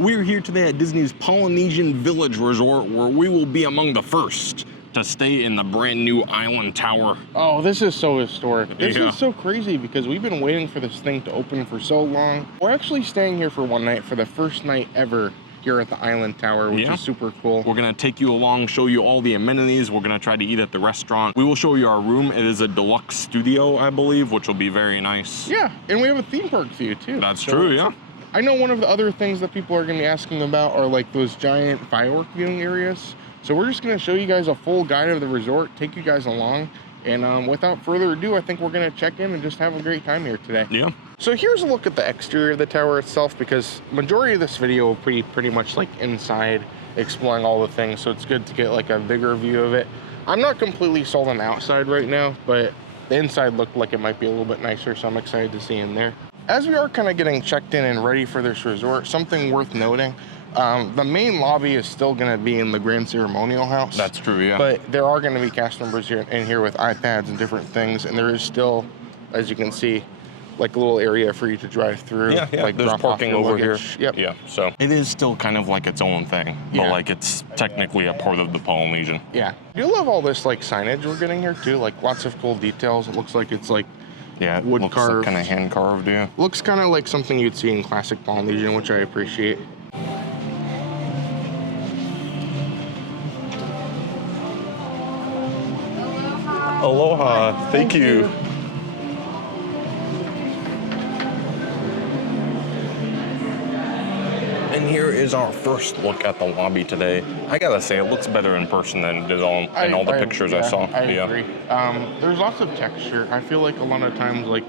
We're here today at Disney's Polynesian Village Resort, where we will be among the first to stay in the brand new Island Tower. Oh, this is so historic. This is so crazy because we've been waiting for this thing to open for so long. We're actually staying here for one night for the first night ever here at the Island Tower, which is super cool. We're gonna take you along, show you all the amenities. We're gonna try to eat at the restaurant. We will show you our room. It is a Deluxe Studio, I believe, which will be very nice. Yeah, and we have a theme park view too. That's true, yeah. I know one of the other things that people are gonna be asking about are like those giant firework viewing areas. So we're just gonna show you guys a full guide of the resort, take you guys along, and without further ado, I think we're gonna check in and just have a great time here today. Yeah. So here's a look at the exterior of the tower itself, because majority of this video will be pretty much like inside, exploring all the things, so it's good to get like a bigger view of it. I'm not completely sold on the outside right now, but the inside looked like it might be a little bit nicer, so I'm excited to see in there. As we are kind of getting checked in and ready for this resort, something worth noting, the main lobby is still going to be in the Grand Ceremonial House. That's true, yeah. But there are going to be cast members here in here with iPads and different things, and there is still, as you can see, like a little area for you to drive through. Yeah, like there's parking over here. Yep. Yeah, so it is still kind of like its own thing, but like it's technically a part of the Polynesian. Yeah. I do love all this like signage we're getting here too, like lots of cool details. It looks like it's like wood looks carved. like kind of hand carved, yeah. Looks kind of like something you'd see in classic Polynesian, which I appreciate. Aloha, thank you. And here is our first look at the lobby today. I gotta say, it looks better in person than it did in all the pictures I saw. I agree. There's lots of texture. I feel like a lot of times, like,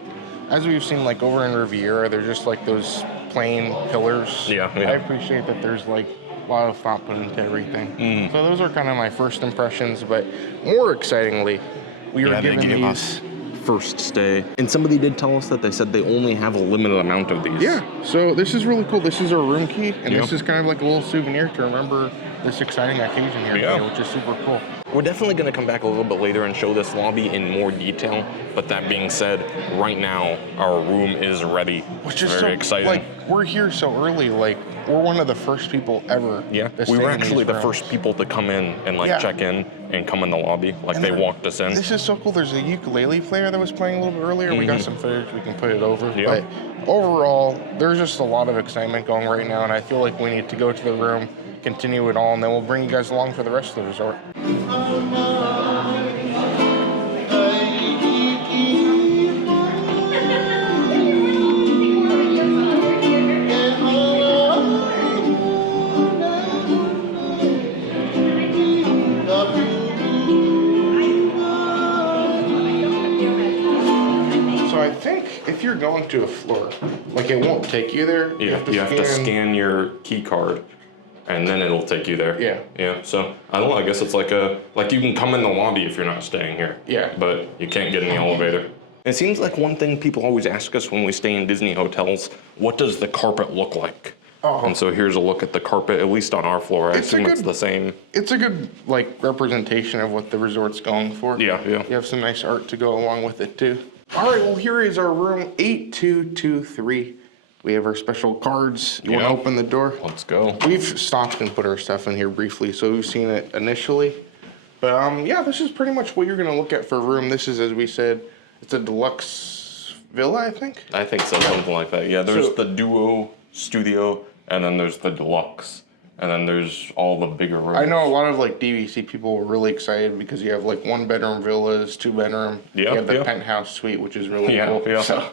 as we've seen like over in Riviera, they're just like those plain pillars. Yeah. I appreciate that there's like a lot of thought put into everything. So those are kind of my first impressions, but more excitingly, we were given these first stay. And somebody did tell us that they said they only have a limited amount of these. Yeah, so this is really cool. This is our room key, and this is kind of like a little souvenir to remember this exciting occasion here today, which is super cool. We're definitely gonna come back a little bit later and show this lobby in more detail, but that being said, right now, our room is ready. Which is very exciting. Like, we're here so early, like, we're one of the first people ever. Yeah, we were actually the first people to come in and like check in and come in the lobby. Like they walked us in. This is so cool. There's a ukulele player that was playing a little bit earlier. We got some footage, we can put it over. But overall, there's just a lot of excitement going right now, and I feel like we need to go to the room, continue it all, and then we'll bring you guys along for the rest of the resort. If you're going to a floor, like it won't take you there. Yeah, you have to scan your key card, and then it'll take you there. Yeah. So I don't know. I guess it's like you can come in the lobby if you're not staying here. Yeah. But you can't get in the elevator. It seems like one thing people always ask us when we stay in Disney hotels: what does the carpet look like? And so here's a look at the carpet, at least on our floor. I assume it's the same. It's a good like representation of what the resort's going for. Yeah. You have some nice art to go along with it too. All right, well, here is our room 8223. We have our special cards. You want to open the door? Let's go. We've stopped and put our stuff in here briefly, so we've seen it initially. But yeah, this is pretty much what you're going to look at for a room. This is, as we said, it's a deluxe villa, I think? I think so, something like that. Yeah, there's the Duo Studio, and then there's the Deluxe. And then there's all the bigger rooms. I know a lot of like DVC people were really excited because you have like 1-bedroom villas, 2-bedroom. You have the penthouse suite, which is really cool. So,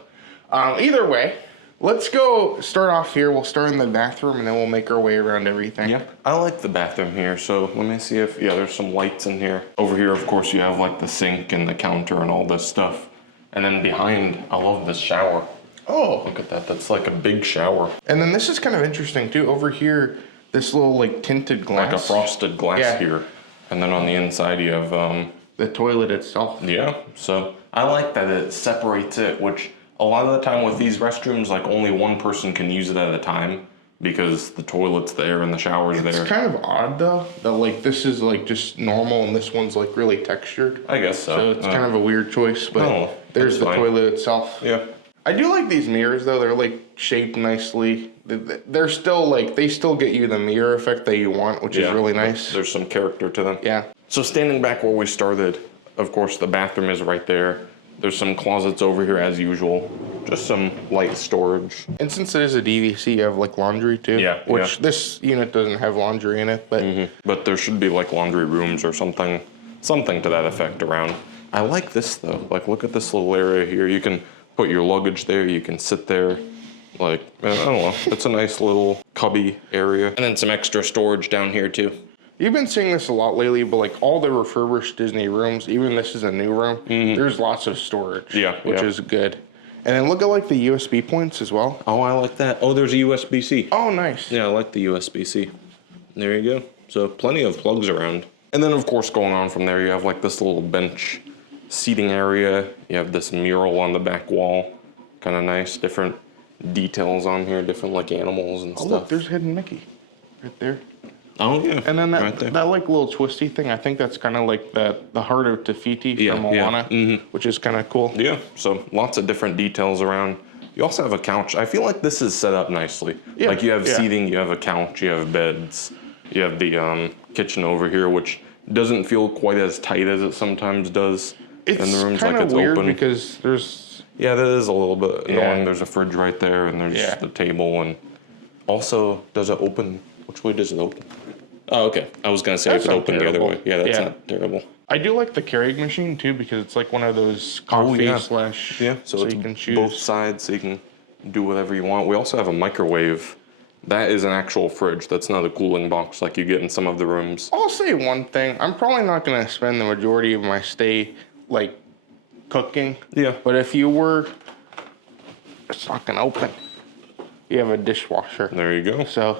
either way, let's go start off here. We'll start in the bathroom and then we'll make our way around everything. Yeah, I like the bathroom here. So let me see if, there's some lights in here. Over here, of course, you have like the sink and the counter and all this stuff. And then behind, I love this shower. Oh, look at that. That's like a big shower. And then this is kind of interesting too. Over here, this little like tinted glass. Like a frosted glass here. And then on the inside you have the toilet itself. Yeah, so I like that it separates it, which a lot of the time with these restrooms, like only one person can use it at a time because the toilet's there and the shower's there. It's kind of odd though, that like this is like just normal and this one's like really textured. I guess so. So it's kind of a weird choice, but there's the toilet itself. Yeah. I do like these mirrors though. They're like shaped nicely. They're still like, they still get you the mirror effect that you want, which is really nice. There's some character to them. Yeah. So standing back where we started, of course the bathroom is right there. There's some closets over here as usual. Just some light storage. And since it is a DVC, you have like laundry too. Yeah. Which this unit doesn't have laundry in it, but. But there should be like laundry rooms or something to that effect around. I like this though. Like look at this little area here. You can put your luggage there. You can sit there. Like, I don't know. It's a nice little cubby area. And then some extra storage down here too. You've been seeing this a lot lately, but like all the refurbished Disney rooms, even this is a new room, there's lots of storage. Yeah, which is good. And then look at like the USB points as well. Oh, I like that. Oh, there's a USB-C. Oh, nice. Yeah, I like the USB-C. There you go. So plenty of plugs around. And then of course going on from there, you have like this little bench seating area. You have this mural on the back wall. Kind of nice, different details on here, different like animals and stuff. Look, there's Hidden Mickey right there. Oh yeah. And then that, right there. that like little twisty thing, I think that's kind of like the heart of Te-Fiti from Moana, which is kind of cool. Yeah, so lots of different details around. You also have a couch. I feel like this is set up nicely. Yeah, like you have seating, you have a couch, you have beds, you have the kitchen over here, which doesn't feel quite as tight as it sometimes does. It's in the rooms, kind like of it's weird open. because there's... Yeah, that is a little bit annoying. There's a fridge right there, and there's the table, and also, does it open? Which way does it open? Oh, okay. I was gonna say That's if it not opened the other terrible. way. Yeah, that's Yeah. not terrible. I do like the carrying machine too because it's like one of those coffee slash... Yeah, so it's you can choose. both sides, so you can do whatever you want. We also have a microwave. That is an actual fridge. That's not a cooling box like you get in some of the rooms. I'll say one thing. I'm probably not going to spend the majority of my stay, like, cooking. Yeah. But if you were, it's not going to open. You have a dishwasher. There you go. So,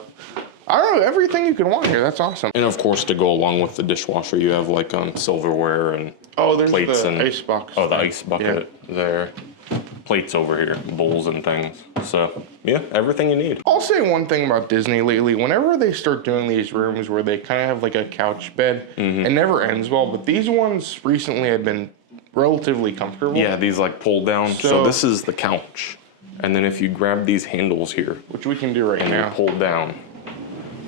I don't know, everything you can want here. That's awesome. And of course, to go along with the dishwasher, you have like silverware and There's plates the and ice box. Oh, the ice bucket there. Plates over here, bowls and things. So yeah, everything you need. I'll say one thing about Disney lately. Whenever they start doing these rooms where they kind of have like a couch bed, it never ends well. But these ones recently have been relatively comfortable. Yeah, these like pull down. So this is the couch. And then if you grab these handles here, which we can do right and now, you pull down,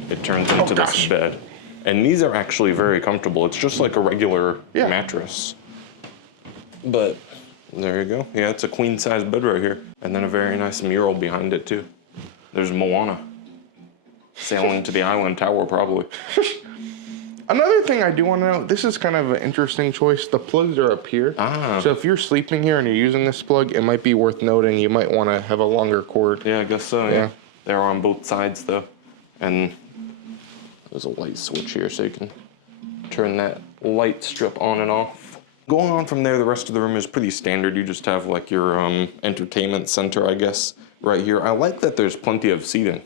it turns into this bed. And these are actually very comfortable. It's just like a regular mattress. But there you go. Yeah, it's a queen size bed right here. And then a very nice mural behind it too. There's Moana sailing to the island tower probably. Another thing I do want to know, this is kind of an interesting choice. The plugs are up here. So if you're sleeping here and you're using this plug, it might be worth noting you might want to have a longer cord. Yeah, I guess so, yeah. They're on both sides though. And there's a light switch here so you can turn that light strip on and off. Going on from there, the rest of the room is pretty standard. You just have like your entertainment center, I guess, right here. I like that there's plenty of seating.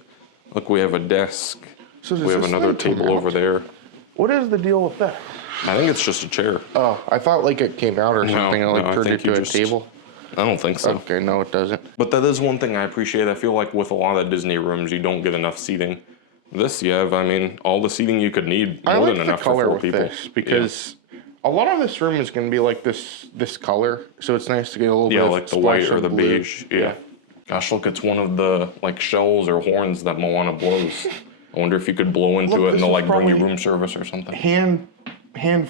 Look, we have a desk. So we have another table over there. What is the deal with that? I think it's just a chair. Oh, I thought like it came out or something and like turned into a table. I don't think so. Okay, no it doesn't. But that is one thing I appreciate. I feel like with a lot of Disney rooms, you don't get enough seating. This, you have, I mean, all the seating you could need, more than enough for 4 people. This because a lot of this room is going to be like this color, so it's nice to get a little bit of like the white or the blue. beige. Yeah. Gosh, look, it's one of the like shells or horns that Moana blows. I wonder if you could blow into it and they'll like bring you room service or something. Hand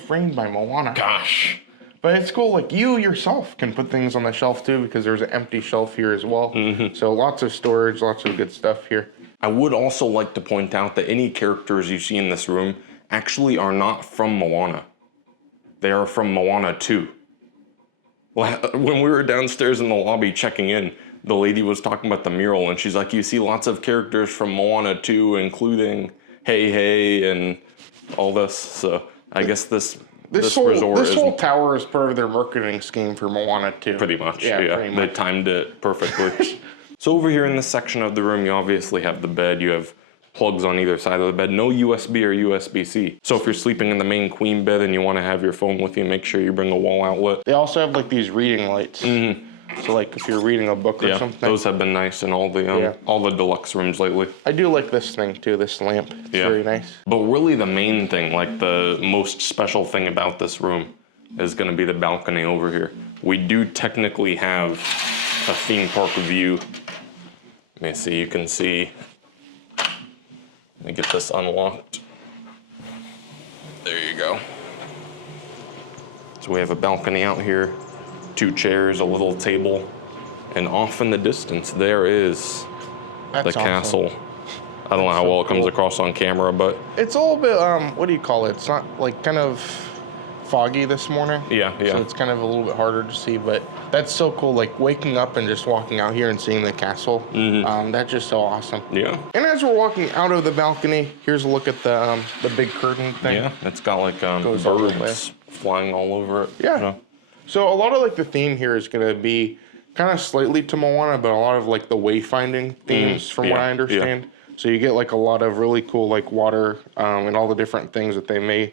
framed by Moana. Gosh. But it's cool, like you yourself can put things on the shelf too because there's an empty shelf here as well. So lots of storage, lots of good stuff here. I would also like to point out that any characters you see in this room actually are not from Moana. They are from Moana 2. When we were downstairs in the lobby checking in, the lady was talking about the mural and she's like, you see lots of characters from Moana 2, including Hey Hey and all this. So I guess this whole tower is part of their marketing scheme for Moana 2. Pretty much, yeah. Pretty much. They timed it perfectly. So over here in this section of the room, you obviously have the bed. You have plugs on either side of the bed. No USB or USB-C. So if you're sleeping in the main queen bed and you want to have your phone with you, make sure you bring a wall outlet. They also have like these reading lights. So like if you're reading a book or something. Those have been nice in all the deluxe rooms lately. I do like this thing too, this lamp. It's very nice. But really the main thing, like the most special thing about this room is going to be the balcony over here. We do technically have a theme park view. Let me see, you can see. Let me get this unlocked. There you go. So we have a balcony out here, 2 chairs, a little table, and off in the distance there is the castle. I don't know how well it comes across on camera, but it's a little bit, what do you call it? It's not like kind of foggy this morning. Yeah. So it's kind of a little bit harder to see, but that's so cool. Like waking up and just walking out here and seeing the castle. That's just so awesome. Yeah. And as we're walking out of the balcony, here's a look at the big curtain thing. Yeah, it's got like birds flying all over it. Yeah. So a lot of like the theme here is gonna be kind of slightly to Moana, but a lot of like the wayfinding themes from what I understand. So you get like a lot of really cool like water and all the different things that they may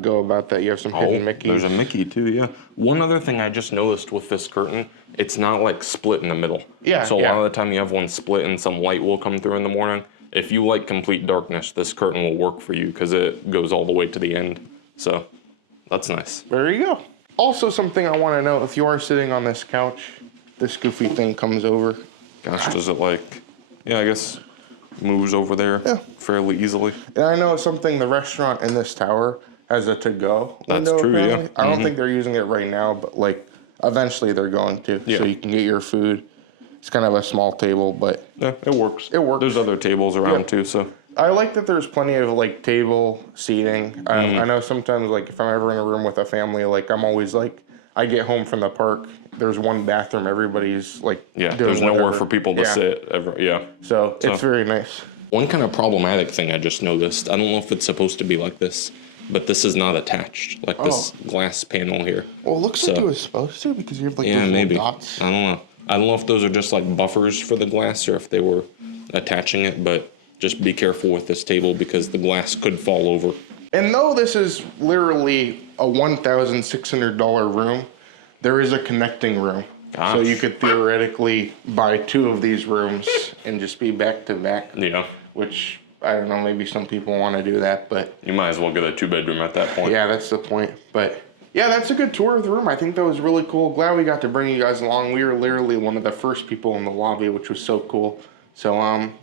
go about that. You have some hidden Mickeys. There's a Mickey too, yeah. One other thing I just noticed with this curtain, it's not like split in the middle. Yeah. So a lot of the time you have one split and some light will come through in the morning. If you like complete darkness, this curtain will work for you because it goes all the way to the end. So that's nice. There you go. Also something I want to know, if you are sitting on this couch, this goofy thing comes over. Gosh, does it like, yeah, I guess moves over there fairly easily. And I know something, the restaurant in this tower has a to-go That's window, true, apparently. yeah. I don't think they're using it right now, but like eventually they're going to. Yeah. So you can get your food. It's kind of a small table, but Yeah, it works. it works. There's other tables around too, so. I like that there's plenty of like table seating. I know sometimes like if I'm ever in a room with a family, like I'm always like, I get home from the park, there's one bathroom, everybody's like doing there's nowhere whatever. for people to sit ever. So it's very nice. One kind of problematic thing I just noticed, I don't know if it's supposed to be like this, but this is not attached, like this glass panel here. Well, it looks like it was supposed to because you have like those maybe. little dots. I don't know. I don't know if those are just like buffers for the glass or if they were attaching it, but just be careful with this table because the glass could fall over. And though this is literally a $1,600 room, there is a connecting room. Gosh. So you could theoretically buy 2 of these rooms and just be back to back. Yeah. Which, I don't know, maybe some people want to do that, but... You might as well get a 2-bedroom at that point. Yeah, that's the point. But yeah, that's a good tour of the room. I think that was really cool. Glad we got to bring you guys along. We were literally one of the first people in the lobby, which was so cool. So,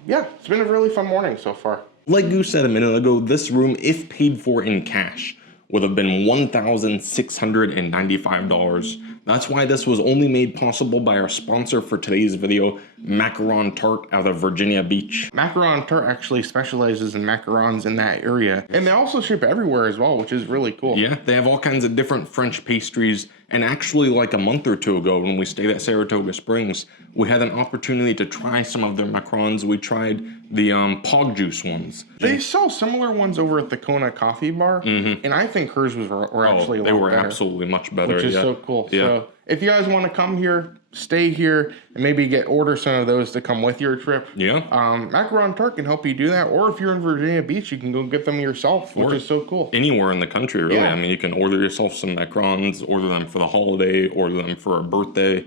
yeah, it's been a really fun morning so far. Like you said a minute ago, this room, if paid for in cash, would have been $1,695. That's why this was only made possible by our sponsor for today's video, Macaron Tart out of Virginia Beach. Macaron Tart actually specializes in macarons in that area. And they also ship everywhere as well, which is really cool. Yeah, they have all kinds of different French pastries. And actually, like a month or 2 ago, when we stayed at Saratoga Springs, we had an opportunity to try some of their macarons. We tried the Pog Juice ones. They sell similar ones over at the Kona Coffee Bar, and I think hers were actually a lot they were better, absolutely much better. which is so cool. Yeah. So if you guys want to come here, stay here, and maybe order some of those to come with your trip. Yeah. Macaron Tart can help you do that, or if you're in Virginia Beach, you can go get them yourself, which is so cool. Anywhere in the country, really. Yeah. I mean, you can order yourself some macarons, order them for the holiday, order them for a birthday.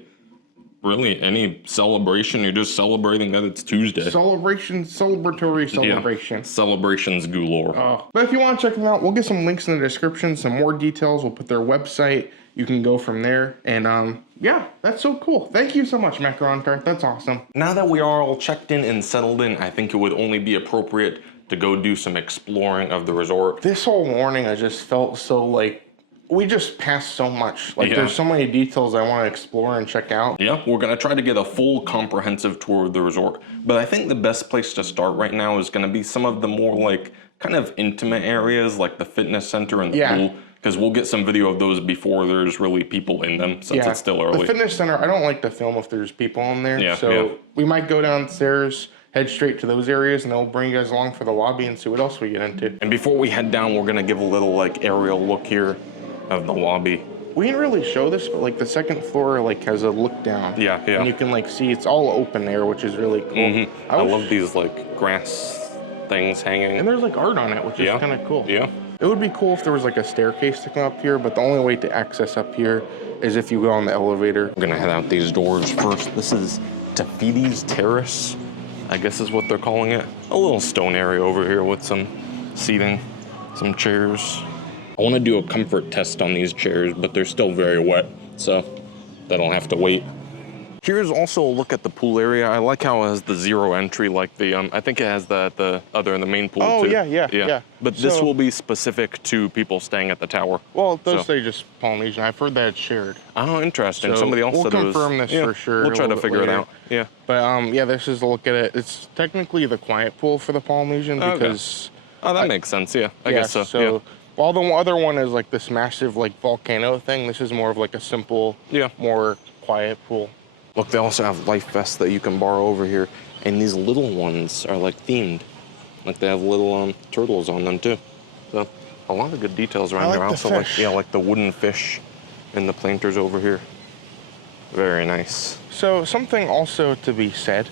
Really, any celebration, you're just celebrating that it's Tuesday. Celebratory celebration. Yeah. Celebrations galore. But if you want to check them out, we'll get some links in the description, some more details. We'll put their website. You can go from there. And yeah, that's so cool. Thank you so much, Macaron Tart. That's awesome. Now that we are all checked in and settled in, I think it would only be appropriate to go do some exploring of the resort. This whole morning, I just felt so like, we just passed so much. Like there's so many details I want to explore and check out. Yeah, we're gonna try to get a full comprehensive tour of the resort. But I think the best place to start right now is gonna be some of the more like kind of intimate areas like the fitness center and the pool. Because we'll get some video of those before there's really people in them since it's still early. The fitness center, I don't like to film if there's people in there. So we might go downstairs, head straight to those areas, and then we'll bring you guys along for the lobby and see what else we get into. And before we head down, we're gonna give a little like aerial look here of the lobby. We didn't really show this, but like the second floor like has a look down. Yeah. And you can like see it's all open air, which is really cool. I love these like grass things hanging. And there's like art on it, which is kind of cool. Yeah. It would be cool if there was like a staircase to come up here, but the only way to access up here is if you go on the elevator. We're gonna head out these doors first. This is Tafidi's Terrace, I guess is what they're calling it. A little stone area over here with some seating, some chairs. I wanna do a comfort test on these chairs, but they're still very wet, so that'll have to wait. Here's also a look at the pool area. I like how it has the zero entry, like the, I think it has the main pool too. Oh, yeah. But this will be specific to people staying at the tower. Well, it does say just Polynesian. I've heard that it's shared. Oh, interesting. So Somebody else said it was. We'll confirm this for sure. We'll try to figure it out. Yeah. But yeah, this is a look at it. It's technically the quiet pool for the Polynesian because. Oh, that makes sense. Yeah, I guess so. Yeah. While the other one is like this massive like volcano thing, this is more of like a simple, more quiet pool. Look, they also have life vests that you can borrow over here, and these little ones are like themed. Like they have little turtles on them too. So a lot of good details around there. Also like the wooden fish and the planters over here. Very nice. So something also to be said,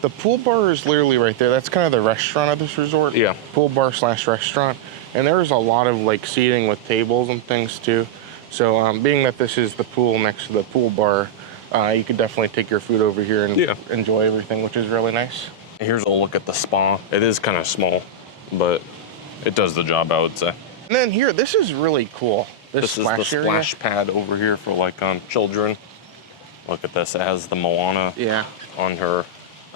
the pool bar is literally right there. That's kind of the restaurant of this resort. Yeah. Pool bar / restaurant. And there's a lot of like seating with tables and things too. So being that this is the pool next to the pool bar, you could definitely take your food over here and enjoy everything, which is really nice. Here's a look at the spa. It is kind of small, but it does the job, I would say. And then here, this is really cool. This is the splash pad over here for like children. Look at this. It has the Moana on her,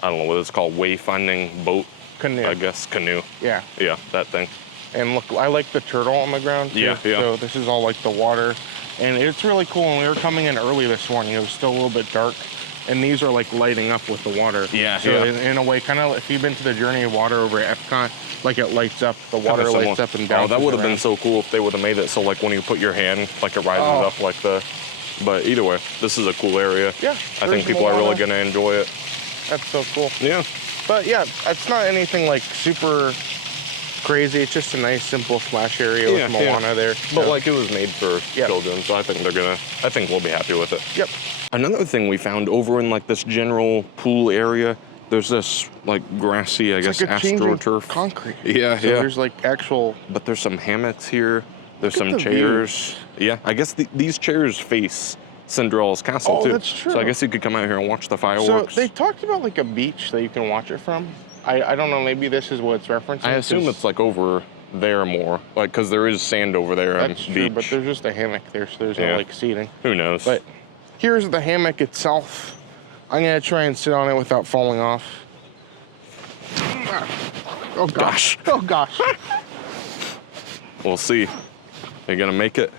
I don't know what it's called, wayfinding boat. Canoe. I guess canoe. Yeah. Yeah, that thing. And look, I like the turtle on the ground too. Yeah. So this is all like the water. And it's really cool. When we were coming in early this morning, it was still a little bit dark. And these are like lighting up with the water. Yeah, so in a way, kind of if you've been to the Journey of Water over at Epcot, like it lights up, the water lights up and down. Oh, that would have been so cool if they would have made it so like when you put your hand, like it rises up like the, but either way, this is a cool area. Yeah. I think people are really gonna enjoy it. That's so cool. Yeah. But yeah, it's not anything like super crazy. It's just a nice, simple splash area with Moana there. But like it was made for children, so I think we'll be happy with it. Yep. Another thing we found over in like this general pool area, there's this like grassy, I guess, like astroturf. Concrete. Yeah, so there's like actual. But there's some hammocks here. There's some chairs. View. Yeah, I guess these chairs face Cinderella's castle too. That's true. So I guess you could come out here and watch the fireworks. So they talked about like a beach that you can watch it from. I don't know, maybe this is what it's referencing. I assume it's like over there more, like because there is sand over there. That's true, but there's just a hammock there, so there's no like seating. Who knows? But here's the hammock itself. I'm gonna try and sit on it without falling off. Oh gosh. Oh gosh. We'll see. Are you gonna make it?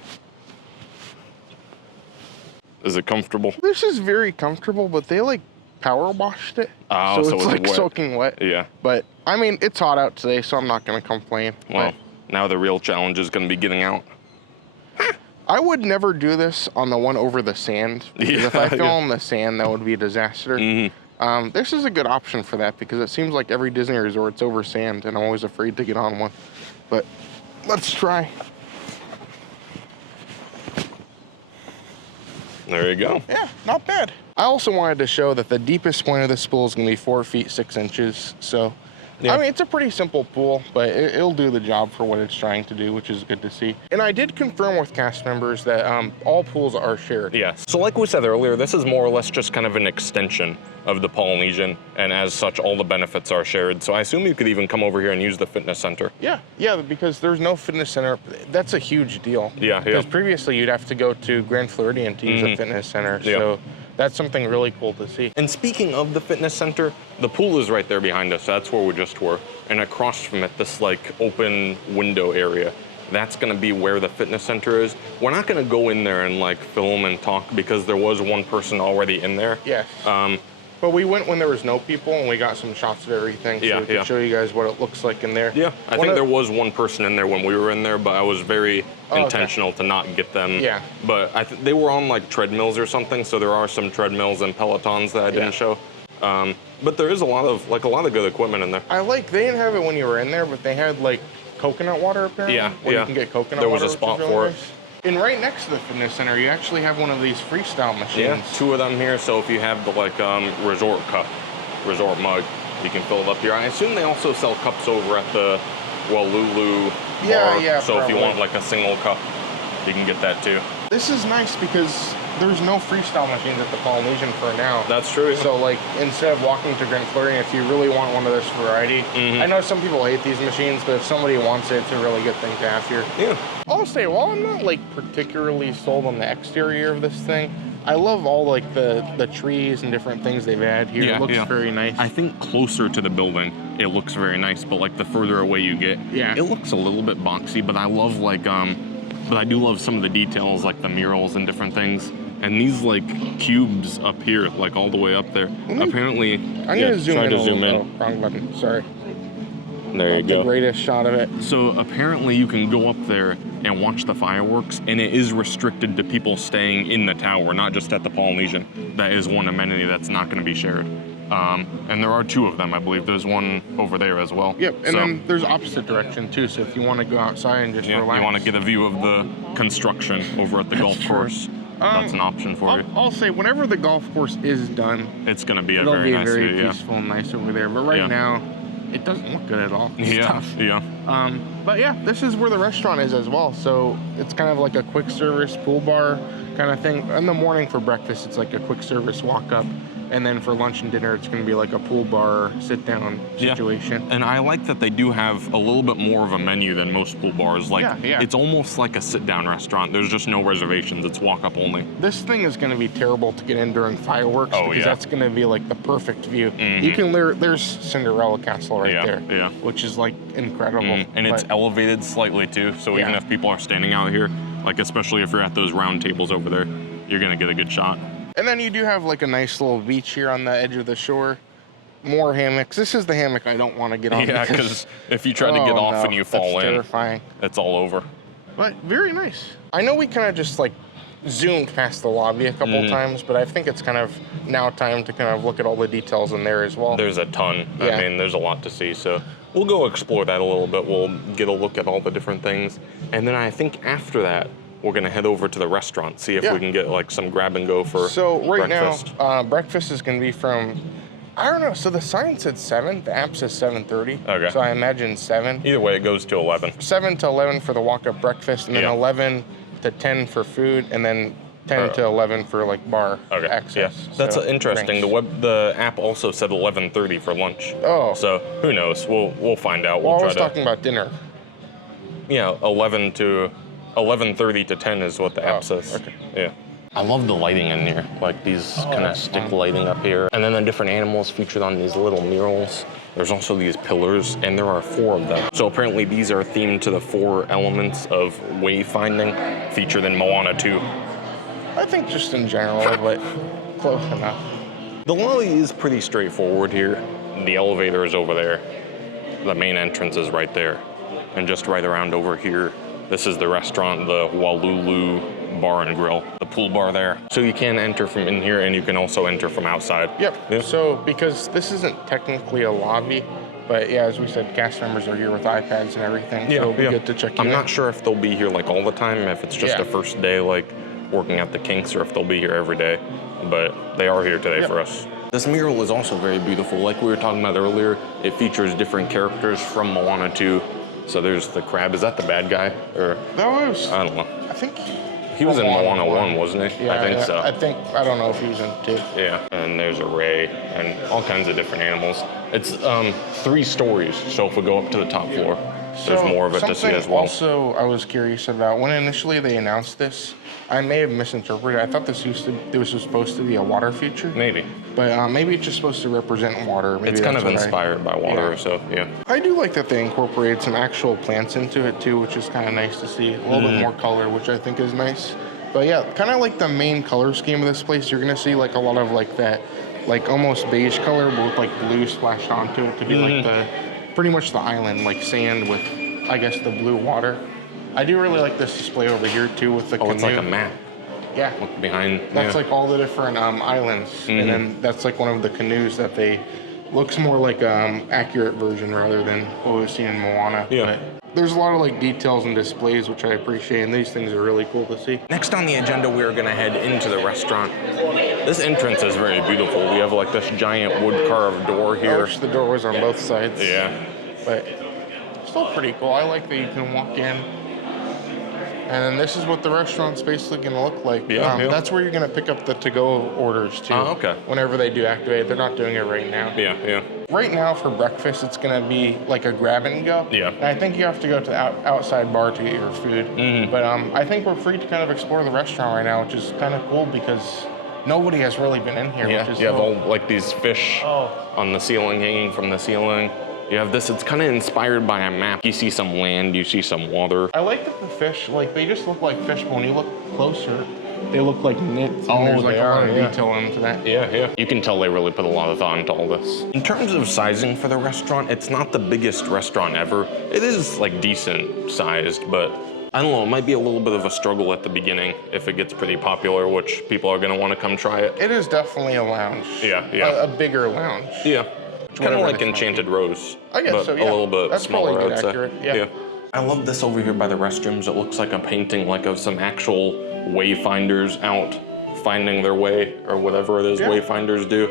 Is it comfortable? This is very comfortable, but they like power washed it. Oh, so it's like wet. soaking wet. Yeah. But I mean, it's hot out today, so I'm not gonna complain. Well, now the real challenge is gonna be getting out. I would never do this on the one over the sand. Because if I fell in the sand, that would be a disaster. This is a good option for that because it seems like every Disney resort's over sand, and I'm always afraid to get on one. But let's try. There you go. Yeah, not bad. I also wanted to show that the deepest point of this pool is going to be 4 feet 6 inches. So, I mean, it's a pretty simple pool, but it'll do the job for what it's trying to do, which is good to see. And I did confirm with cast members that all pools are shared. Yeah. So like we said earlier, this is more or less just kind of an extension of the Polynesian, and as such, all the benefits are shared. So I assume you could even come over here and use the fitness center. Yeah, because there's no fitness center. That's a huge deal. Yeah. Because previously you'd have to go to Grand Floridian to use a fitness center. So that's something really cool to see. And speaking of the fitness center, the pool is right there behind us. That's where we just were. And across from it, this like open window area, that's gonna be where the fitness center is. We're not gonna go in there and like film and talk because there was one person already in there. Yes. But we went when there was no people, and we got some shots of everything, so we could show you guys what it looks like in there. Yeah, I think there was one person in there when we were in there, but I was very intentional to not get them. Yeah. But they were on like treadmills or something, so there are some treadmills and Pelotons that I didn't show. But there is a lot of good equipment in there. They didn't have it when you were in there, but they had like coconut water apparently. You can get coconut water. There was a spot for it. And right next to the fitness center, you actually have one of these freestyle machines. Yeah, 2 of them here. So if you have the like resort cup, resort mug, you can fill it up here. I assume they also sell cups over at the Wailulu Bar. Yeah. So if you want like a single cup, you can get that too. This is nice because there's no freestyle machines at the Polynesian for now. That's true. So like instead of walking to Grand Floridian, if you really want one of this variety, I know some people hate these machines, but if somebody wants it, it's a really good thing to have here. Yeah. I'll say, while I'm not like particularly sold on the exterior of this thing, I love all like the trees and different things they've added here. It looks very nice. I think closer to the building, it looks very nice, but like the further away you get, it looks a little bit boxy, but I love like, but I do love some of the details, like the murals and different things. And these like cubes up here, like all the way up there, apparently. I'm gonna zoom in. Oh, wrong button. Sorry. There you go. The greatest shot of it. So apparently you can go up there and watch the fireworks, and it is restricted to people staying in the tower, not just at the Polynesian. That is one amenity that's not going to be shared. And there are 2 of them, I believe. There's one over there as well. Yep, and then there's opposite direction too. So if you want to go outside and just relax, you want to get a view of the construction over at the golf course. That's an option for you. I'll say whenever the golf course is done, it's going to be a very nice view. It'll be very peaceful and nice over there. But right now, it doesn't look good at all. It's tough. But yeah, this is where the restaurant is as well. So it's kind of like a quick service pool bar kind of thing. In the morning for breakfast, it's like a quick service walk up. And then for lunch and dinner, it's going to be like a pool bar, sit down situation. And I like that they do have a little bit more of a menu than most pool bars. Like, it's almost like a sit down restaurant. There's just no reservations. It's walk up only. This thing is going to be terrible to get in during fireworks because that's going to be like the perfect view. You can, there's Cinderella Castle right there, which is like incredible. And it's elevated slightly too. So even if people are standing out here, like especially if you're at those round tables over there, you're going to get a good shot. And then you do have like a nice little beach here on the edge of the shore. More hammocks. This is the hammock I don't want to get on. Yeah, because if you try to get off and you fall in, terrifying. It's all over. But very nice. I know we kind of just like zoomed past the lobby a couple times, but I think it's kind of now time to kind of look at all the details in there as well. There's a ton. I mean, there's a lot to see. So we'll go explore that a little bit. We'll get a look at all the different things. And then I think after that, we're gonna head over to the restaurant, see if we can get like some grab and go for breakfast. Now, breakfast is gonna be from, I don't know, so the sign said 7, the app says 7:30. Okay. So I imagine 7. Either way, it goes to 11. 7 to 11 for the walk-up breakfast, and then 11 to 10 for food, and then 10 to 11 for like bar access. Yeah, that's interesting. Drinks. The app also said 11:30 for lunch. Oh. So who knows? We'll find out. Well, I was talking about dinner. Yeah, 11:30 to 10 is what the app says. Okay. Yeah. I love the lighting in here, like these kind of stick lighting up here. And then the different animals featured on these little murals. There's also these pillars, and there are 4 of them. So apparently these are themed to the 4 elements of wayfinding featured in Moana 2. I think just in general, but close enough. The lobby is pretty straightforward here. The elevator is over there. The main entrance is right there. And just right around over here, this is the restaurant, the Wailulu Bar and Grill, the pool bar there. So you can enter from in here, and you can also enter from outside. Yep. So because this isn't technically a lobby, but yeah, as we said, cast members are here with iPads and everything. So it'll be good to check in. I'm not sure if they'll be here like all the time, if it's just a first day like working at the Kinks, or if they'll be here every day. But they are here today for us. This mural is also very beautiful. Like we were talking about earlier, it features different characters from Moana 2. So there's the crab. Is that the bad guy? Or that was, I don't know. I think he was in Moana 1, wasn't he? Yeah, I think so. I don't know if he was in 2. Yeah, and there's a ray and all kinds of different animals. It's 3 stories, so if we go up to the top floor, there's more of it to see as well. Also, I was curious about when initially they announced this. I may have misinterpreted. I thought this was supposed to be a water feature. Maybe. But maybe it's just supposed to represent water. Maybe it's kind of inspired by water, so yeah. I do like that they incorporated some actual plants into it too, which is kind of nice to see. A little bit more color, which I think is nice. But yeah, kind of like the main color scheme of this place, you're gonna see like a lot of like that, like almost beige color, but with like blue splashed onto it to be like pretty much the island, like sand with, I guess, the blue water. I do really like this display over here too with the canoe. It's like a map. Yeah. Look behind. That's like all the different islands, and then that's like one of the canoes that they looks more like accurate version rather than what we've seen in Moana. Yeah. But there's a lot of like details and displays which I appreciate, and these things are really cool to see. Next on the agenda, we're gonna head into the restaurant. This entrance is very beautiful. We have like this giant wood carved door here. I wish the door was on both sides. Yeah. But still pretty cool. I like that you can walk in. And then this is what the restaurant's basically going to look like. That's where you're going to pick up the to-go orders too. Oh, okay. Whenever they do activate, they're not doing it right now. Yeah. Right now for breakfast, it's going to be like a grab and go. Yeah. And I think you have to go to the outside bar to get your food. But I think we're free to kind of explore the restaurant right now, which is kind of cool because nobody has really been in here. Yeah, Which is you have so... all like these fish on the ceiling, hanging from the ceiling. You have this, it's kind of inspired by a map. You see some land, you see some water. I like that the fish, like, they just look like fish, but when you look closer, they look like knits. Oh, And there's like they a lot are, of yeah. detail into that. Yeah. You can tell they really put a lot of thought into all this. In terms of sizing for the restaurant, it's not the biggest restaurant ever. It is like decent sized, but I don't know, it might be a little bit of a struggle at the beginning if it gets pretty popular, which people are gonna wanna come try it. It is definitely a lounge. Yeah. A bigger lounge. Yeah. Kind of like Enchanted Rose. I guess but so, yeah. a little bit That's smaller, probably I'd say. accurate, yeah. I love this over here by the restrooms. It looks like a painting like of some actual wayfinders out finding their way or whatever it is wayfinders do.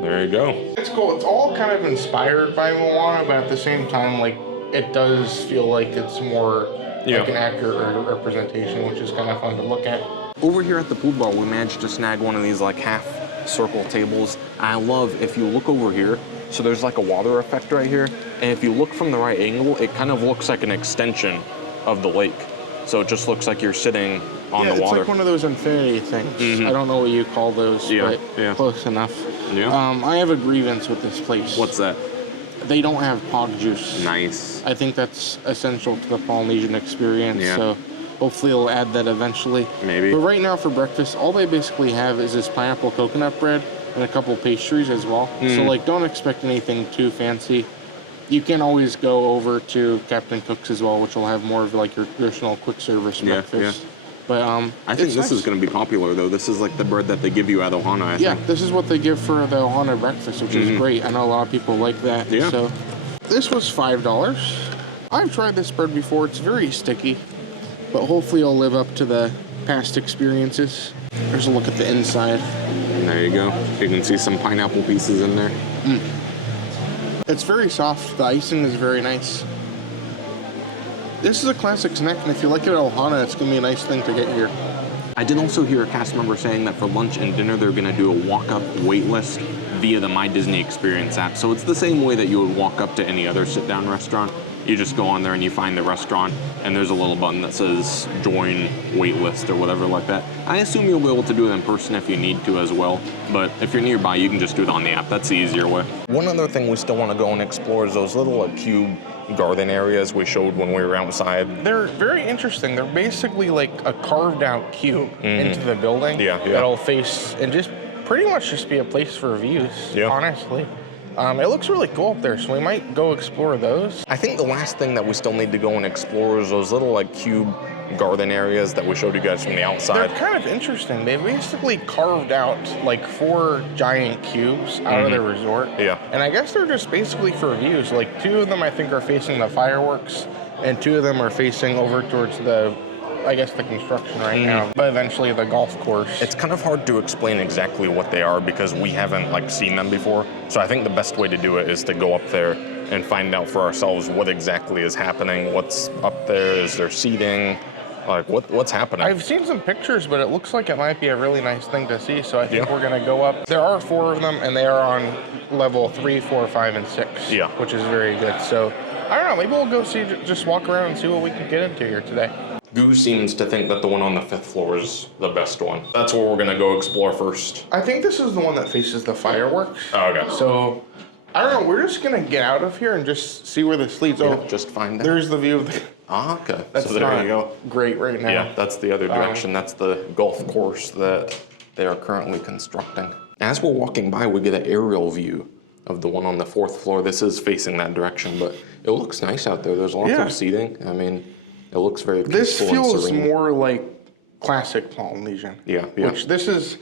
There you go. It's cool. It's all kind of inspired by Moana, but at the same time, like, it does feel like it's more like an accurate representation, which is kind of fun to look at. Over here at the pool bar, we managed to snag one of these like half circle tables. I love, if you look over here, so there's like a water effect right here, and if you look from the right angle, it kind of looks like an extension of the lake. So it just looks like you're sitting on the water. It's like one of those infinity things. I don't know what you call those, but close enough. I have a grievance with this place. What's that? They don't have pog juice. Nice. I think that's essential to the Polynesian experience, so hopefully it'll add that eventually. Maybe. But right now for breakfast, all they basically have is this pineapple coconut bread and a couple pastries as well. So like, don't expect anything too fancy. You can always go over to Captain Cook's as well, which will have more of like your traditional quick service breakfast. But I think this is going to be popular though. This is like the bread that they give you at Ohana, I think. This is what they give for the Ohana breakfast, which is great. I know a lot of people like that. So this was $5. I've tried this bread before. It's very sticky, but hopefully it'll live up to the past experiences. There's a look at the inside. And there you go. You can see some pineapple pieces in there. It's very soft. The icing is very nice. This is a classic snack, and if you like it at Ohana, it's going to be a nice thing to get here. I did also hear a cast member saying that for lunch and dinner, they're going to do a walk-up wait list via the My Disney Experience app. So it's the same way that you would walk up to any other sit-down restaurant. You just go on there and you find the restaurant, and there's a little button that says join wait list or whatever like that. I assume you'll be able to do it in person if you need to as well, but if you're nearby, you can just do it on the app. That's the easier way. One other thing we still want to go and explore is those little cube garden areas we showed when we were outside. They're very interesting. They're basically like a carved out cube into the building that'll face and just pretty much just be a place for views, honestly. It looks really cool up there, so we might go explore those. I think the last thing that we still need to go and explore is those little like cube garden areas that we showed you guys from the outside. They're kind of interesting. They basically carved out like 4 giant cubes out of the resort. And I guess they're just basically for views. Like 2 of them I think are facing the fireworks, and 2 of them are facing over towards the, I guess, the construction right now, but eventually the golf course. It's kind of hard to explain exactly what they are because we haven't like seen them before. So I think the best way to do it is to go up there and find out for ourselves what exactly is happening, what's up there, is there seating, like what's happening? I've seen some pictures, but it looks like it might be a really nice thing to see, so I think we're gonna go up. There are 4 of them, and they are on level 3, 4, 5, and 6, which is very good. So I don't know, maybe we'll go see, just walk around and see what we can get into here today. Goo seems to think that the one on the 5th floor is the best one. That's where we're gonna go explore first. I think this is the one that faces the fireworks. Oh, okay. So, I don't know, we're just gonna get out of here and just see where this leads. Oh, just find it. There's the view of the... Okay. That's so there you go. Great right now. Yeah, that's the other direction. That's the golf course that they are currently constructing. As we're walking by, we get an aerial view of the one on the 4th floor. This is facing that direction, but it looks nice out there. There's lots of seating. I mean, it looks very peaceful. This feels more like classic Polynesian. Which this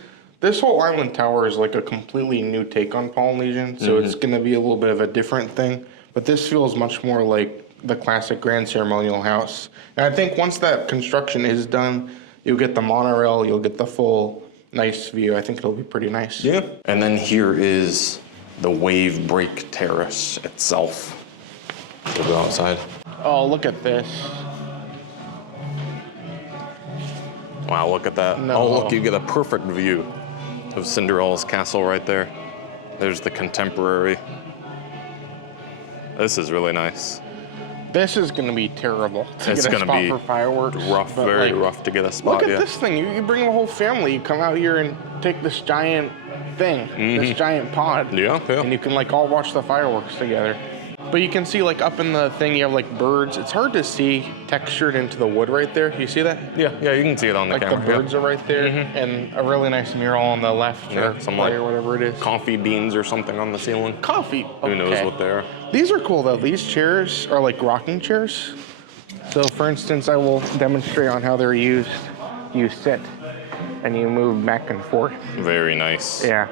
whole island tower is like a completely new take on Polynesian, so it's going to be a little bit of a different thing. But this feels much more like the classic Grand Ceremonial House. And I think once that construction is done, you'll get the monorail, you'll get the full nice view. I think it'll be pretty nice. Yeah. And then here is the wave break terrace itself. We'll go outside. Oh, look at this. Wow, look at that. No. Oh, look, you get a perfect view of Cinderella's castle right there. There's the contemporary. This is really nice. This is gonna be terrible to It's get a gonna spot be for fireworks. rough, but, very like, rough to get a spot. Look at this thing. You bring the whole family. You come out here and take this giant thing, this giant pod. Yeah, yeah. And you can like all watch the fireworks together. But you can see like up in the thing you have like birds. It's hard to see textured into the wood right there. You see that? Yeah, you can see it on the like camera. the birds are right there, and a really nice mural on the left, or some right, like or whatever it is. coffee beans or something on the ceiling. Coffee. Who knows what they are? These are cool though. These chairs are like rocking chairs. So for instance, I will demonstrate on how they're used. You sit and you move back and forth. Very nice. Yeah.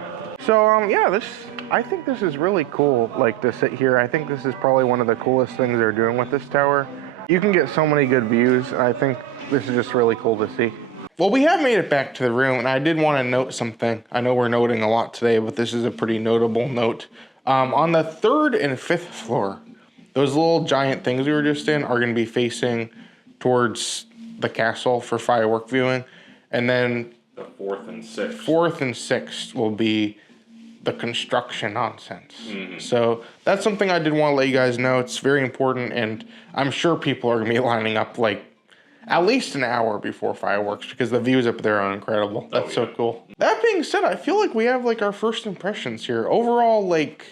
So yeah, I think this is really cool, like to sit here. I think this is probably one of the coolest things they're doing with this tower. You can get so many good views, and I think this is just really cool to see. Well, we have made it back to the room, and I did want to note something. I know we're noting a lot today, but this is a pretty notable note. On the 3rd and 5th floor, those little giant things we were just in are going to be facing towards the castle for firework viewing. And then The 4th and 6th. 4th and 6th will be the construction nonsense. So that's something I did want to let you guys know. It's very important, and I'm sure people are going to be lining up like at least an hour before fireworks because the views up there are incredible. That's so cool. That being said, I feel like we have like our first impressions here. Overall, like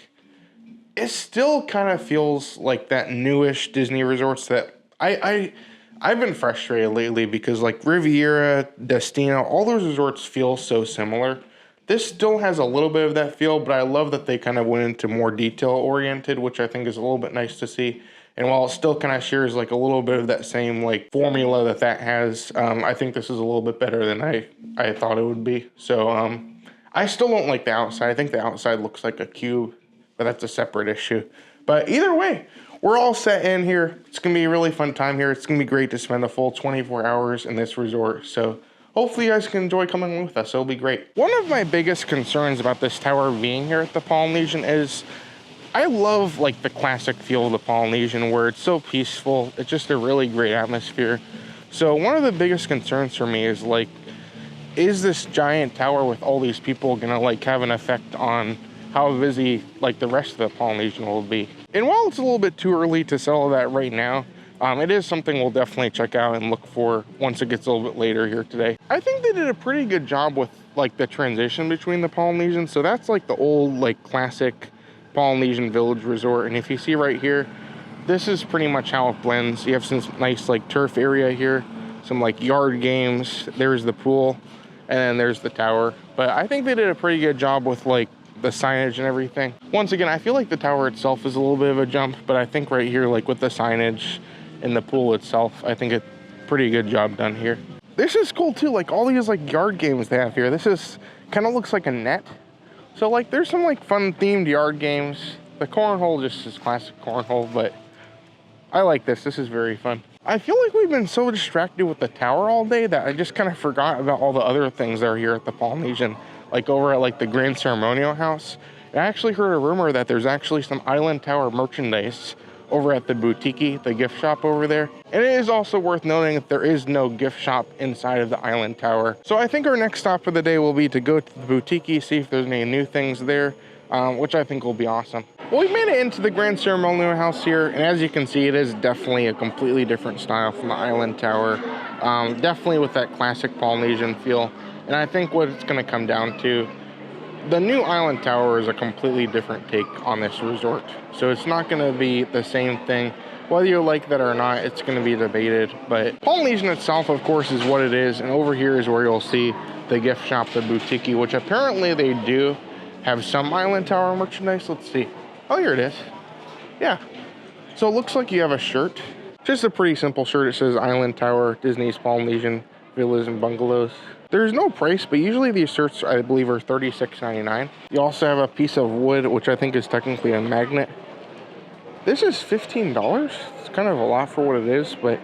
it still kind of feels like that newish Disney resorts that I've been frustrated lately because like Riviera, Destino, all those resorts feel so similar. This still has a little bit of that feel, but I love that they kind of went into more detail-oriented, which I think is a little bit nice to see. And while it still kind of shares like a little bit of that same like formula that has, I think this is a little bit better than I thought it would be. So I still don't like the outside. I think the outside looks like a cube, but that's a separate issue. But either way, we're all set in here. It's going to be a really fun time here. It's going to be great to spend a full 24 hours in this resort. So hopefully you guys can enjoy coming with us. It'll be great. One of my biggest concerns about this tower being here at the Polynesian is I love like the classic feel of the Polynesian where it's so peaceful. It's just a really great atmosphere. So one of the biggest concerns for me is like, is this giant tower with all these people gonna like have an effect on how busy like the rest of the Polynesian will be? And while it's a little bit too early to settle that right now, it is something we'll definitely check out and look for once it gets a little bit later here today. I think they did a pretty good job with like the transition between the Polynesian. So that's like the old like classic Polynesian village resort. And if you see right here, this is pretty much how it blends. You have some nice like turf area here, some like yard games. There's the pool, and then there's the tower. But I think they did a pretty good job with like the signage and everything. Once again, I feel like the tower itself is a little bit of a jump, but I think right here, like with the signage and the pool itself, I think it's pretty good job done here. This is cool too, like all these like yard games they have here. This is kind of looks like a net. So like there's some like fun themed yard games. The cornhole just is classic cornhole, but I like this. This is very fun. I feel like we've been so distracted with the tower all day that I just kind of forgot about all the other things that are here at the Polynesian. Like over at like the Grand Ceremonial House. I actually heard a rumor that there's actually some Island Tower merchandise over at the boutique, the gift shop over there. And it is also worth noting that there is no gift shop inside of the Island Tower. So I think our next stop for the day will be to go to the boutique, see if there's any new things there, which I think will be awesome. Well, we made it into the Grand Ceremonial House here, and as you can see, it is definitely a completely different style from the Island Tower. Definitely with that classic Polynesian feel. And I think what it's gonna come down to, the new Island Tower is a completely different take on this resort. So it's not gonna be the same thing. Whether you like that or not, it's gonna be debated. But Polynesian itself, of course, is what it is. And over here is where you'll see the gift shop, the boutique, which apparently they do have some Island Tower merchandise. Let's see. Oh, here it is. Yeah. So it looks like you have a shirt. Just a pretty simple shirt. It says Island Tower, Disney's Polynesian Villas and Bungalows. There's no price, but usually these shirts, I believe, are $36.99. You also have a piece of wood, which I think is technically a magnet. This is $15. It's kind of a lot for what it is, but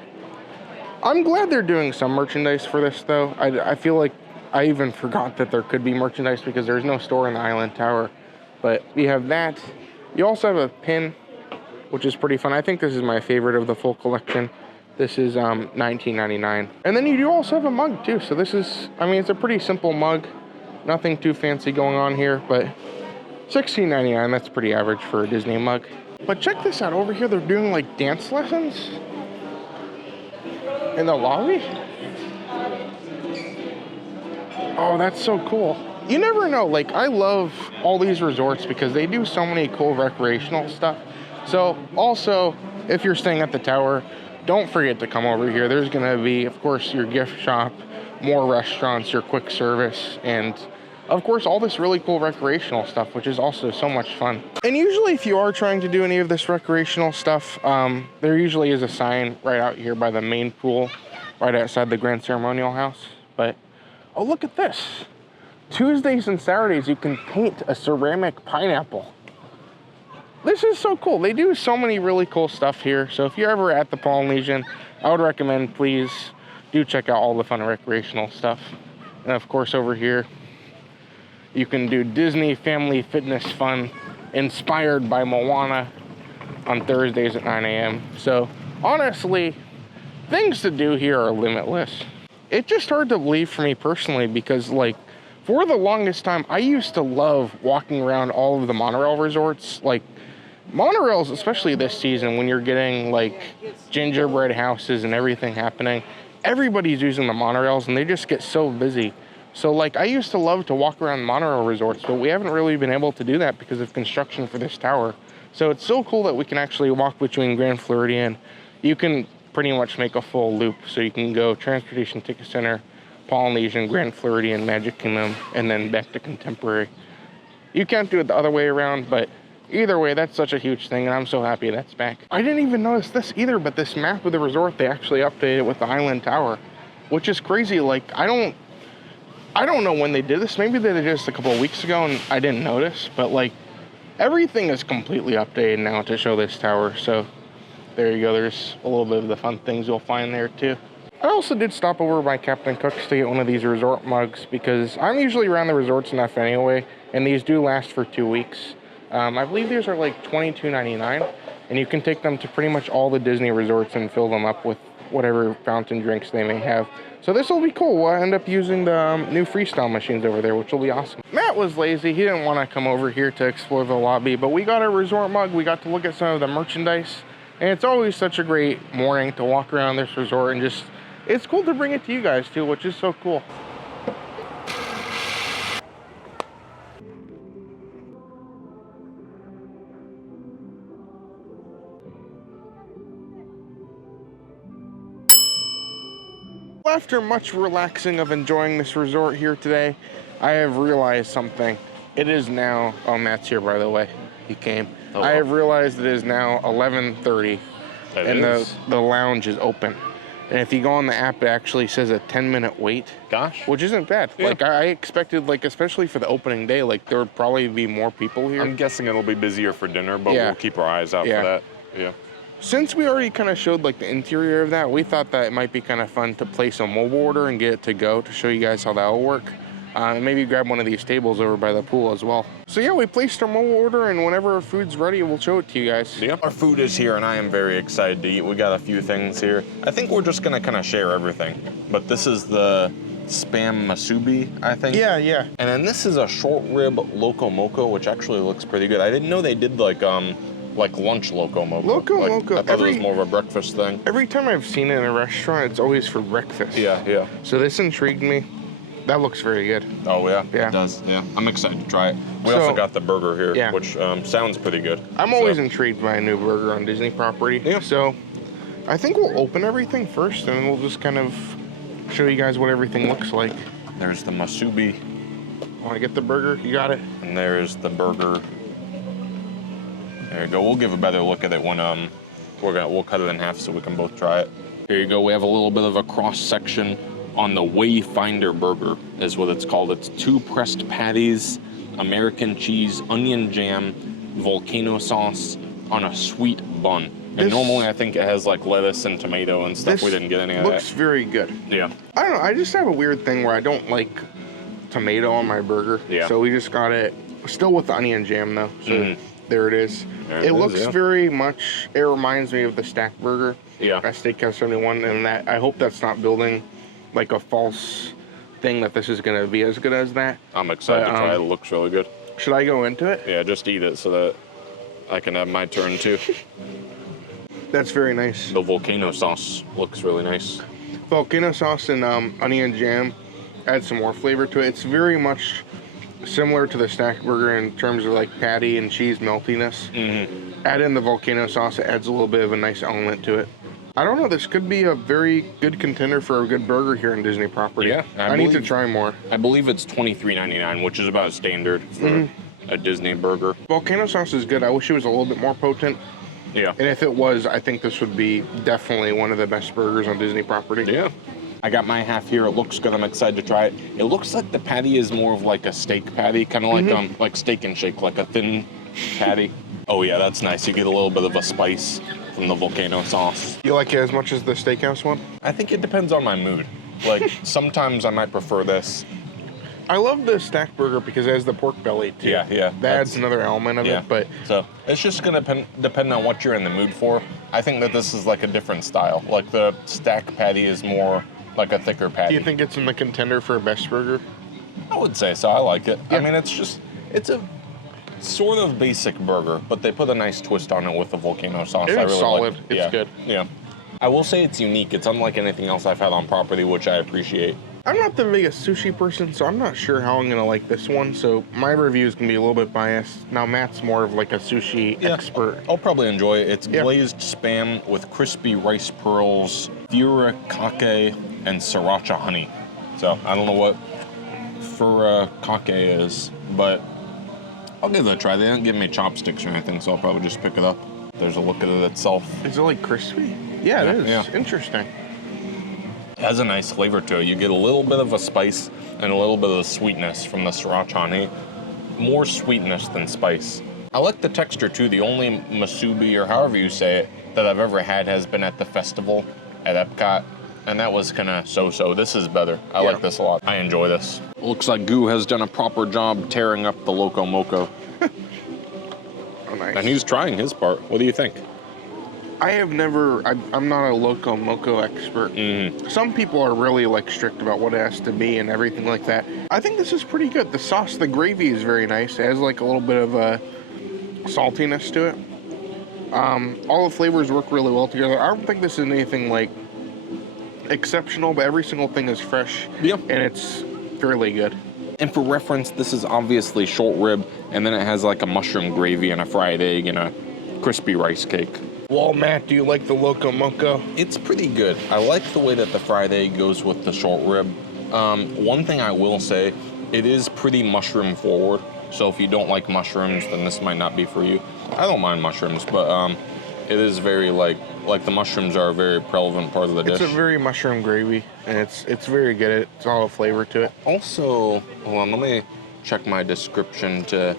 I'm glad they're doing some merchandise for this, though. I feel like I even forgot that there could be merchandise because there's no store in the Island Tower. But you have that. You also have a pin, which is pretty fun. I think this is my favorite of the full collection. This is $19.99. And then you do also have a mug too. So this is, I mean, it's a pretty simple mug. Nothing too fancy going on here, but $16.99, that's pretty average for a Disney mug. But check this out, over here they're doing like dance lessons in the lobby. Oh, that's so cool. You never know, like I love all these resorts because they do so many cool recreational stuff. So also, if you're staying at the tower, don't forget to come over here. There's gonna be, of course, your gift shop, more restaurants, your quick service, and of course, all this really cool recreational stuff, which is also so much fun. And usually if you are trying to do any of this recreational stuff, there usually is a sign right out here by the main pool, right outside the Grand Ceremonial House. But, oh, look at this. Tuesdays and Saturdays, you can paint a ceramic pineapple. This is so cool. They do so many really cool stuff here. So if you're ever at the Polynesian, I would recommend, please do check out all the fun recreational stuff. And of course, over here, you can do Disney family fitness fun inspired by Moana on Thursdays at 9 a.m. So honestly, things to do here are limitless. It's just hard to believe for me personally because like for the longest time, I used to love walking around all of the monorail resorts. Like monorails, especially this season when you're getting like gingerbread houses and everything happening, everybody's using the monorails and they just get so busy. So like I used to love to walk around monorail resorts, but we haven't really been able to do that because of construction for this tower. So it's so cool that we can actually walk between Grand Floridian. You can pretty much make a full loop. So you can go Transportation Ticket Center, Polynesian, Grand Floridian, Magic Kingdom, and then back to Contemporary. You can't do it the other way around, but either way, that's such a huge thing, and I'm so happy that's back. I didn't even notice this either, but this map of the resort, they actually updated with the Island Tower, which is crazy. Like, I don't know when they did this. Maybe they did this a couple of weeks ago and I didn't notice, but like everything is completely updated now to show this tower. So there you go. There's a little bit of the fun things you'll find there too. I also did stop over by Captain Cook's to get one of these resort mugs because I'm usually around the resorts enough anyway, and these do last for 2 weeks. I believe these are like $22.99, and you can take them to pretty much all the Disney resorts and fill them up with whatever fountain drinks they may have. So this will be cool. We'll end up using the new freestyle machines over there, which will be awesome. Matt was lazy. He didn't want to come over here to explore the lobby, but we got a resort mug. We got to look at some of the merchandise, and it's always such a great morning to walk around this resort and just, it's cool to bring it to you guys too, which is so cool. After much relaxing of enjoying this resort here today, I have realized something. It is now, oh, Matt's here by the way, he came. Oh, I have realized it is now 11:30 and the lounge is open. And if you go on the app, it actually says a 10-minute wait. Gosh. Which isn't bad. Yeah. Like I expected, like especially for the opening day, like there would probably be more people here. I'm guessing it'll be busier for dinner, but we'll keep our eyes out for that. Yeah. Since we already kind of showed like the interior of that, we thought that it might be kind of fun to place a mobile order and get it to go to show you guys how that will work. And maybe grab one of these tables over by the pool as well. So yeah, we placed our mobile order, and whenever our food's ready, we'll show it to you guys. Yeah, our food is here and I am very excited to eat. We got a few things here. I think we're just gonna kind of share everything. But this is the Spam Masubi, I think. Yeah, yeah. And then this is a short rib Loco Moco, which actually looks pretty good. I didn't know they did like lunch Loco Moco. Loco Moco. I thought it was more of a breakfast thing. Every time I've seen it in a restaurant, it's always for breakfast. Yeah, yeah. So this intrigued me. That looks very good. Oh yeah? Yeah. It does, yeah. I'm excited to try it. We also got the burger here, which sounds pretty good. I'm always intrigued by a new burger on Disney property. Yeah. So I think we'll open everything first, and we'll just kind of show you guys what everything looks like. There's the Masubi. Want to get the burger? You got it. And there's the burger. There you go. We'll give a better look at it when we'll cut it in half so we can both try it. Here you go. We have a little bit of a cross section on the Wayfinder burger, is what it's called. It's 2 pressed patties, American cheese, onion jam, volcano sauce on a sweet bun. And normally I think it has like lettuce and tomato and stuff. We didn't get any of that. Looks very good. Yeah. I don't know. I just have a weird thing where I don't like tomato on my burger. Yeah. So we just got it still with the onion jam though. So there it is. It looks very much, it reminds me of the Stack Burger. Yeah. At Steakhouse 71, and that I hope that's not building like a false thing that this is gonna be as good as that. I'm excited to try it. It looks really good. Should I go into it? Yeah, just eat it so that I can have my turn too. That's very nice. The volcano sauce looks really nice. Volcano sauce and onion jam add some more flavor to it. It's very much similar to the stack burger in terms of like patty and cheese meltiness. Add in the volcano sauce, it adds a little bit of a nice element to it. I don't know, this could be a very good contender for a good burger here in Disney property. Yeah, I need to try more. I believe it's $23.99, which is about standard for a Disney burger. Volcano sauce is good. I wish it was a little bit more potent. Yeah. And if it was, I think this would be definitely one of the best burgers on Disney property. Yeah. I got my half here. It looks good. I'm excited to try it. It looks like the patty is more of like a steak patty, kind of like Steak and Shake, like a thin patty. Oh yeah, that's nice. You get a little bit of a spice from the volcano sauce. You like it as much as the steakhouse one? I think it depends on my mood. Like sometimes I might prefer this. I love the stack burger because it has the pork belly too. Yeah. That adds another element of it, but so it's just gonna depend on what you're in the mood for. I think that this is like a different style. Like the stack patty is more like a thicker patty. do you think it's in the contender for a best burger? I would say so. I like it. Yeah. I mean, it's a sort of basic burger, but they put a nice twist on it with the volcano sauce. It's I really solid. Like, It's good. Yeah. I will say it's unique. It's unlike anything else I've had on property, which I appreciate. I'm not the biggest sushi person, so I'm not sure how I'm gonna like this one. So my review is gonna be a little bit biased. Now Matt's more of like a sushi expert. I'll probably enjoy it. It's glazed spam with crispy rice pearls, furikake, and sriracha honey. So I don't know what furikake is, but I'll give it a try. They didn't give me chopsticks or anything, so I'll probably just pick it up. There's a look at it itself. Is it like crispy? Yeah, it is. Yeah. Interesting. It has a nice flavor to it. You get a little bit of a spice and a little bit of the sweetness from the sriracha honey. More sweetness than spice. I like the texture too. The only masubi, or however you say it, that I've ever had has been at the festival at Epcot, and that was kind of so-so. This is better. I like this a lot. I enjoy this. Looks like Goo has done a proper job tearing up the Loco Moco. Oh, nice. And he's trying his part. What do you think? I'm not a Loco Moco expert. Some people are really like strict about what it has to be and everything like that. I think this is pretty good. The sauce, the gravy is very nice. It has like a little bit of a saltiness to it. All the flavors work really well together. I don't think this is anything like exceptional, but every single thing is fresh. Yeah. And it's fairly good. And for reference, this is obviously short rib, and then it has like a mushroom gravy and a fried egg and a crispy rice cake. Well, Matt, do you like the Loco Moco? It's pretty good. I like the way that the fried egg goes with the short rib. One thing I will say, it is pretty mushroom forward. So if you don't like mushrooms, then this might not be for you. I don't mind mushrooms, but it is very like the mushrooms are a very prevalent part of the dish. It's a very mushroom gravy, and it's very good. It's all a flavor to it. Also, hold on, let me check my description to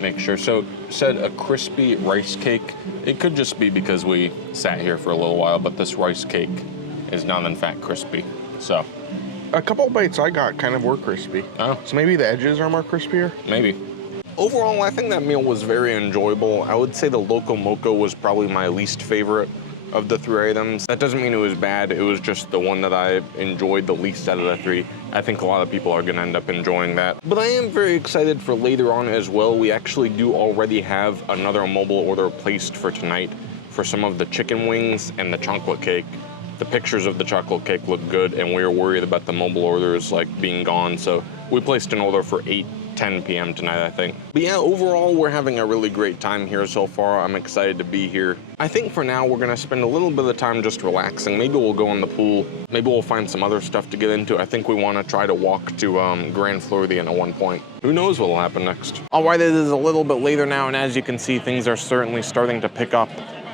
make sure. So it said a crispy rice cake. It could just be because we sat here for a little while, but this rice cake is not in fact crispy. So a couple bites I got kind of were crispy. Oh. So maybe the edges are more crispier? Maybe. Overall, I think that meal was very enjoyable. I would say the Loco Moco was probably my least favorite of the 3 items. That doesn't mean it was bad. It was just the one that I enjoyed the least out of the 3. I think a lot of people are gonna end up enjoying that. But I am very excited for later on as well. We actually do already have another mobile order placed for tonight for some of the chicken wings and the chocolate cake. The pictures of the chocolate cake look good, and we were worried about the mobile orders like being gone, so we placed an order for 8:10 p.m. tonight, I think. But yeah, overall, we're having a really great time here so far. I'm excited to be here. I think for now, we're gonna spend a little bit of time just relaxing. Maybe we'll go in the pool. Maybe we'll find some other stuff to get into. I think we wanna try to walk to Grand Floridian at one point. Who knows what'll happen next. All right, it is a little bit later now, and as you can see, things are certainly starting to pick up.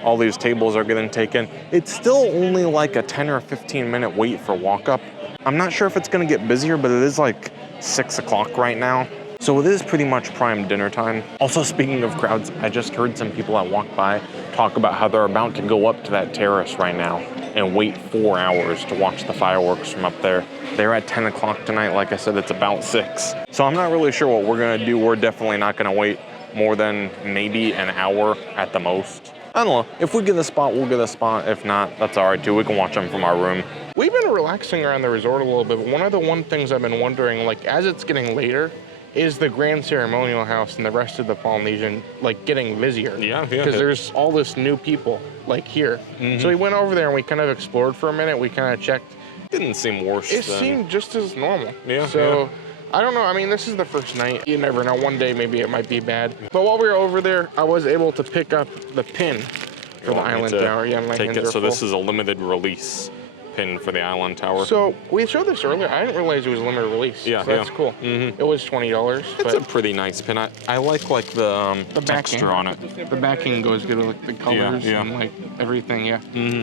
All these tables are getting taken. It's still only like a 10 or 15 minute wait for walk up. I'm not sure if it's gonna get busier, but it is like 6 o'clock right now. So it is pretty much prime dinner time. Also, speaking of crowds, I just heard some people that walked by talk about how they're about to go up to that terrace right now and wait 4 hours to watch the fireworks from up there. They're at 10 o'clock tonight. Like I said, it's about 6. So I'm not really sure what we're gonna do. We're definitely not gonna wait more than maybe an hour at the most. I don't know. If we get a spot, we'll get a spot. If not, that's all right too. We can watch them from our room. We've been relaxing around the resort a little bit, but one of the things I've been wondering, like as it's getting later, is the grand ceremonial house and the rest of the Polynesian like getting busier. Yeah. Because there's all this new people like here. So we went over there and we kind of explored for a minute. We kind of checked. Didn't seem worse. It seemed just as normal. Yeah. So I don't know. I mean, this is the first night. You never know. One day maybe it might be bad. But while we were over there, I was able to pick up the pin for the island tower. Yeah, my hands are So full. this is a limited release pin for the island tower. So we showed this earlier. I didn't realize it was limited release. Yeah, so that's cool. It was $20. It's a pretty nice pin. I like the texture on it. The backing goes good with like, the colors and like everything. Yeah.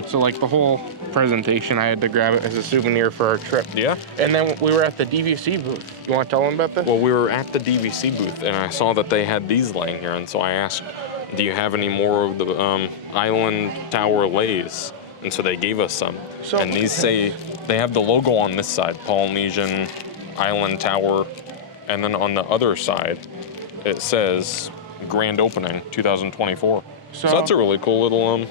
So like the whole presentation, I had to grab it as a souvenir for our trip. Yeah. And then we were at the DVC booth. You want to tell them about this? Well, we were at the DVC booth and I saw that they had these laying here, and so I asked, "Do you have any more of the island tower lays?" And so they gave us some. And these say, they have the logo on this side, Polynesian Island Tower. And then on the other side, it says grand opening 2024. So that's a really cool little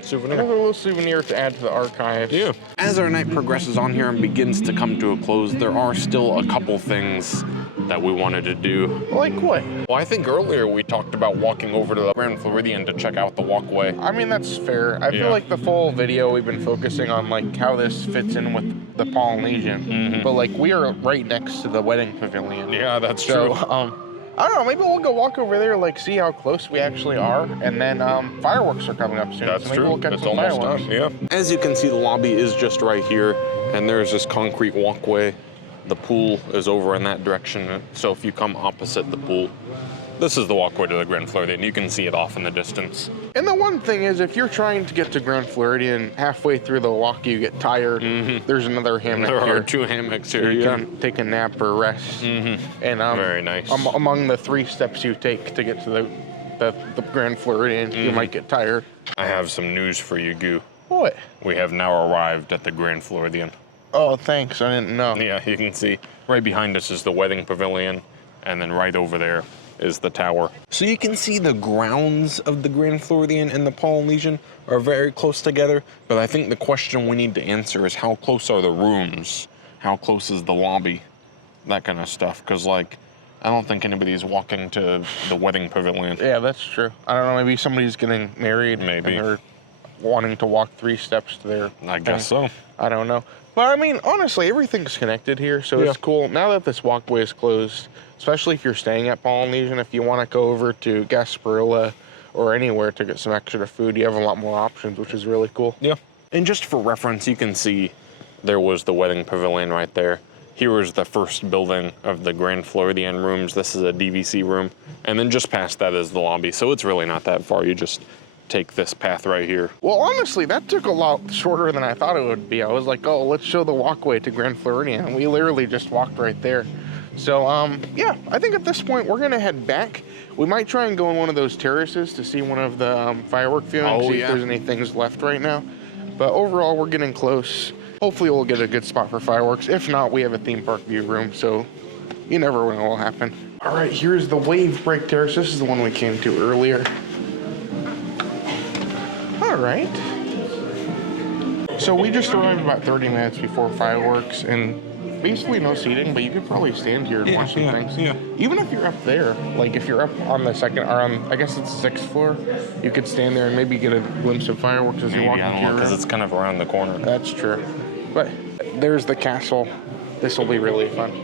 souvenir. Another little souvenir to add to the archives. Yeah. As our night progresses on here and begins to come to a close, there are still a couple things that we wanted to do. Like what? Well, I think earlier we talked about walking over to the Grand Floridian to check out the walkway. I mean, that's fair. I feel like the full video we've been focusing on like how this fits in with the Polynesian. But like we are right next to the wedding pavilion. Yeah, that's true. I don't know, maybe we'll go walk over there, like see how close we actually are, and then fireworks are coming up soon. That's so maybe true. We'll catch It's some almost fireworks. done, yeah. As you can see, the lobby is just right here, and there's this concrete walkway. The pool is over in that direction, so if you come opposite the pool, this is the walkway to the Grand Floridian. You can see it off in the distance. And the one thing is, if you're trying to get to Grand Floridian, halfway through the walk you get tired, there's another hammock here. There are 2 hammocks here, You can take a nap or rest. And very nice. Among the 3 steps you take to get to the Grand Floridian, you might get tired. I have some news for you, Goo. What? We have now arrived at the Grand Floridian. Oh, thanks. I didn't know. Yeah, you can see right behind us is the wedding pavilion, and then right over there is the tower. So you can see the grounds of the Grand Floridian and the Polynesian are very close together, but I think the question we need to answer is how close are the rooms? How close is the lobby? That kind of stuff, because like, I don't think anybody's walking to the wedding pavilion. Yeah, that's true. I don't know, maybe somebody's getting married. Maybe. And they're wanting to walk 3 steps to their I guess so. I don't know. But I mean, honestly, everything's connected here, so it's cool. Now that this walkway is closed, especially if you're staying at Polynesian, if you want to go over to Gasparilla or anywhere to get some extra food, you have a lot more options, which is really cool. Yeah. And just for reference, you can see there was the wedding pavilion right there. Here is the first building of the Grand Floridian rooms. This is a DVC room. And then just past that is the lobby. So it's really not that far. You just take this path right here. Well, honestly, that took a lot shorter than I thought it would be. I was like, oh, let's show the walkway to Grand Floridian. And we literally just walked right there. So, yeah, I think at this point we're gonna head back. We might try and go in one of those terraces to see one of the firework viewings, see if there's any things left right now. But overall, we're getting close. Hopefully we'll get a good spot for fireworks. If not, we have a theme park view room, so you never know what will happen. All right, here's the wave break terrace. This is the one we came to earlier. All right. So we just arrived about 30 minutes before fireworks, and basically no seating, but you could probably stand here and watch some things. Yeah. Even if you're up there, like if you're up on the second, or on, I guess it's the 6th floor, you could stand there and maybe get a glimpse of fireworks as you're walking through your room. Because it's kind of around the corner. That's true. But there's the castle. This will be really fun.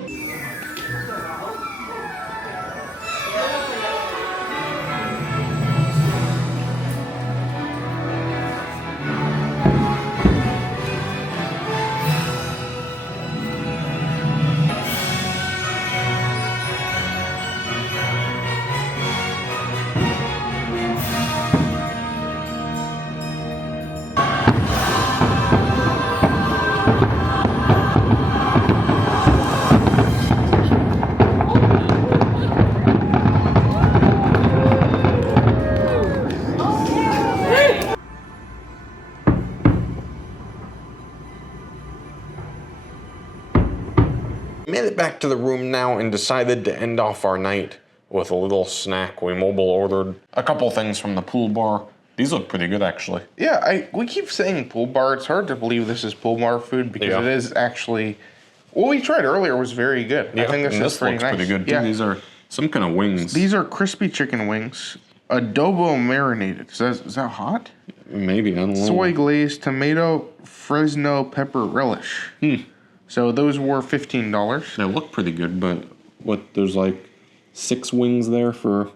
Made it back to the room now and decided to end off our night with a little snack. We mobile ordered a couple things from the pool bar. These look pretty good, actually. Yeah, we keep saying pool bar. It's hard to believe this is pool bar food because it is actually What we tried earlier was very good. Yeah, I think this is pretty looks nice. pretty good too. Yeah. These are some kind of wings. These are crispy chicken wings, adobo marinated. Is that hot? Maybe, I don't know. Soy glazed tomato Fresno pepper relish. So those were $15. They look pretty good, but there's like 6 wings there for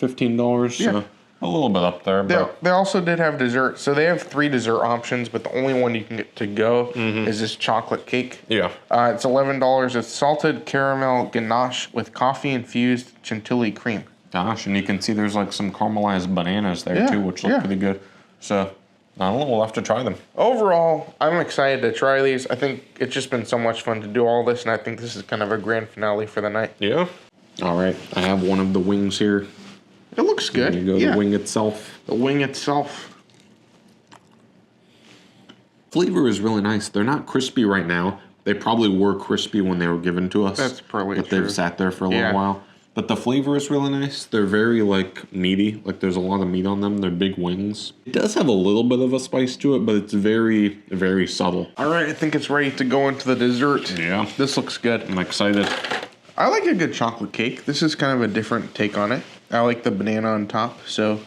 $15. Yeah. So a little bit up there. But They also did have dessert. So they have 3 dessert options, but the only one you can get to go is this chocolate cake. yeah. It's $11. It's salted caramel ganache with coffee infused chantilly cream. Gosh, and you can see there's like some caramelized bananas there Yeah, too, which look yeah. pretty good. So, I don't know, we'll have to try them. Overall, I'm excited to try these. I think it's just been so much fun to do all this, and I think this is kind of a grand finale for the night. Yeah. All right, I have one of the wings here. It looks good. There you go, Yeah. the wing itself. The wing itself. Flavor is really nice. They're not crispy right now. They probably were crispy when they were given to us. That's probably But true. they've sat there for a Yeah. little while. But the flavor is really nice. They're very like meaty. Like there's a lot of meat on them. They're big wings. It does have a little bit of a spice to it, but it's very, very subtle. All right, I think it's ready to go into the dessert. Yeah. This looks good. I'm excited. I like a good chocolate cake. This is kind of a different take on it. I like the banana on top, so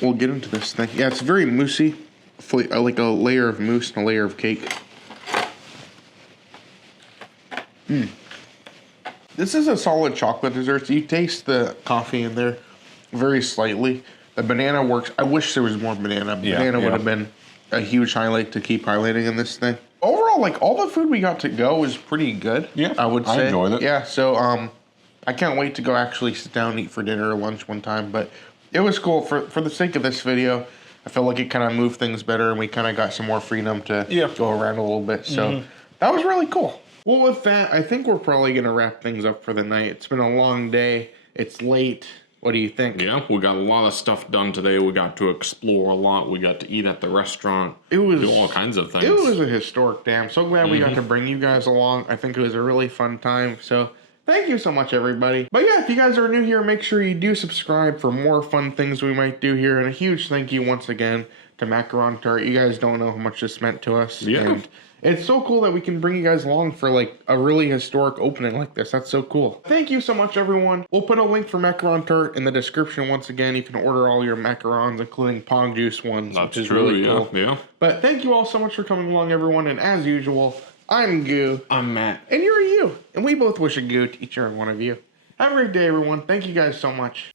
we'll get into this thing. Yeah, it's very moussey. I like a layer of mousse and a layer of cake. This is a solid chocolate dessert. You taste the coffee in there very slightly. The banana works. I wish there was more banana. Yeah, Banana would yeah. have been a huge highlight to keep highlighting in this thing. Overall, like all the food we got to go was pretty good. Yeah, I would say. I enjoyed it. Yeah, so I can't wait to go actually sit down and eat for dinner or lunch one time. But it was cool for the sake of this video. I felt like it kind of moved things better, and we kind of got some more freedom to go around a little bit. So that was really cool. Well, with that, I think we're probably going to wrap things up for the night. It's been a long day. It's late. What do you think? Yeah, we got a lot of stuff done today. We got to explore a lot. We got to eat at the restaurant. It was do all kinds of things. It was a historic day. I'm so glad we got to bring you guys along. I think it was a really fun time. So thank you so much, everybody. But yeah, if you guys are new here, make sure you do subscribe for more fun things we might do here. And a huge thank you once again to Macaron Tart. You guys don't know how much this meant to us. Yeah. And it's so cool that we can bring you guys along for like a really historic opening like this. That's so cool. Thank you so much, everyone. We'll put a link for Macaron Tart in the description once again. You can order all your macarons, including Pong Juice ones, which is really cool. Yeah. But thank you all so much for coming along, everyone. And as usual, I'm Goo. I'm Matt. And you're you. And we both wish a goo to each and every one of you. Have a great day, everyone. Thank you guys so much.